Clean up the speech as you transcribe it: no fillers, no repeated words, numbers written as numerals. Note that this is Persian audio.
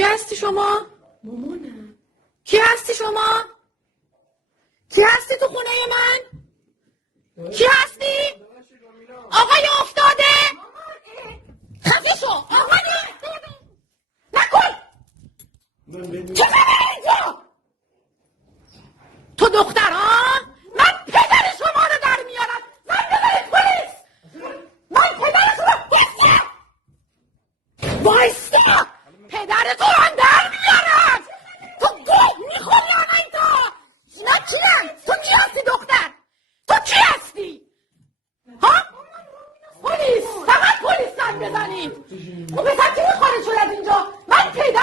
کی هستی شما؟ مامانم. کی هستی شما؟ کی هستی تو خونه من؟ کی هستی؟ آقای افتاده؟ خفه شو آقای افتاده نکن چه خبره اینجا؟ تو دختر ها؟ من پدر شما رو در میارم. من ببرید پلیس. من پدر شما بسته بایستا پدر تو هم در میارم. تو گوه میخوری آنایتا. اینا کیم؟ تو کی هستی دختر؟ تو کی هستی؟ ها؟ پلیس. فقط پلیس زنگ بزنید. خب پسر کی خارج شد از اینجا؟ من پدر